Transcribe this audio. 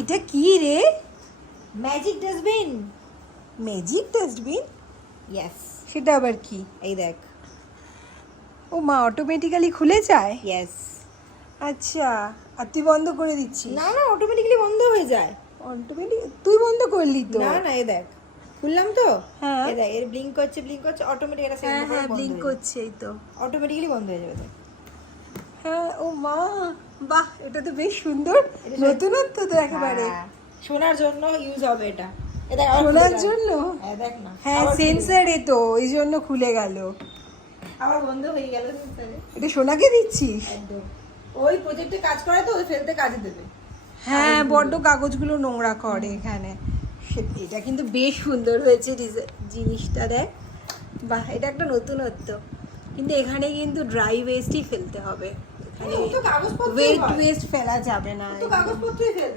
এটা কি রে? Magic dustbin. Magic dustbin? Yes, সেটা আবার কি? এই দেখ। ও মা, অটোমেটিক্যালি খুলে যায়? ইয়েস। আচ্ছা, আর তুই বন্ধ করে দিচ্ছিস? না না, অটোমেটিক্যালি বন্ধ হয়ে যায়। অটোমেটিক? তুই বন্ধ করলি তো? না না, এই দেখ, খুললাম তো। হ্যাঁ। এই দেখ, এর ব্লিঙ্ক করছে, অটোমেটিক এটা হ্যাঁ সেকেন্ড হ্যাঁ, পর ব্লিঙ্ক বন্ধ করছে, এই তো। অটোমেটিক্যালি বন্ধ হয়ে যাবে। দেখ, হ্যাঁ, ও মা, বাহ, এটা তো বেশ সুন্দর, এটা নতুনত্ব তো একেবারে। হ্যাঁ, শোনার জন্য ইউজ হবে এটা। এই দেখ, আবার খুলে শোনার গেল। জন্য? হ্যাঁ দেখ না, হ্যাঁ, আবার খুলে গেল। সেন্সারে তো, এই জন্য খুলে গেল। আবার বন্ধ হয়ে গেল সেন্সারে। এটা সোনাকে দিচ্ছিস? একদম, ওই প্রজেক্টে কাজ করে তো, ওই ফেলতে কাজে দেবে। হ্যাঁ, বড্ড কাগজগুলো নোংরা করে এখানে। এটা কিন্তু বেশ সুন্দর হয়েছে জিনিসটা, দেখ। বাহ, এটা একটা নতুনত্ব। কিন্তু এখানে কিন্তু ড্রাই ওয়েস্টই ফেলতে হবে, এখানে ও তো কাগজপত্রই ওয়েট হয়। ওয়েস্ট ফেলা যাবে না। তো কাগজপত্রই ফেলবে।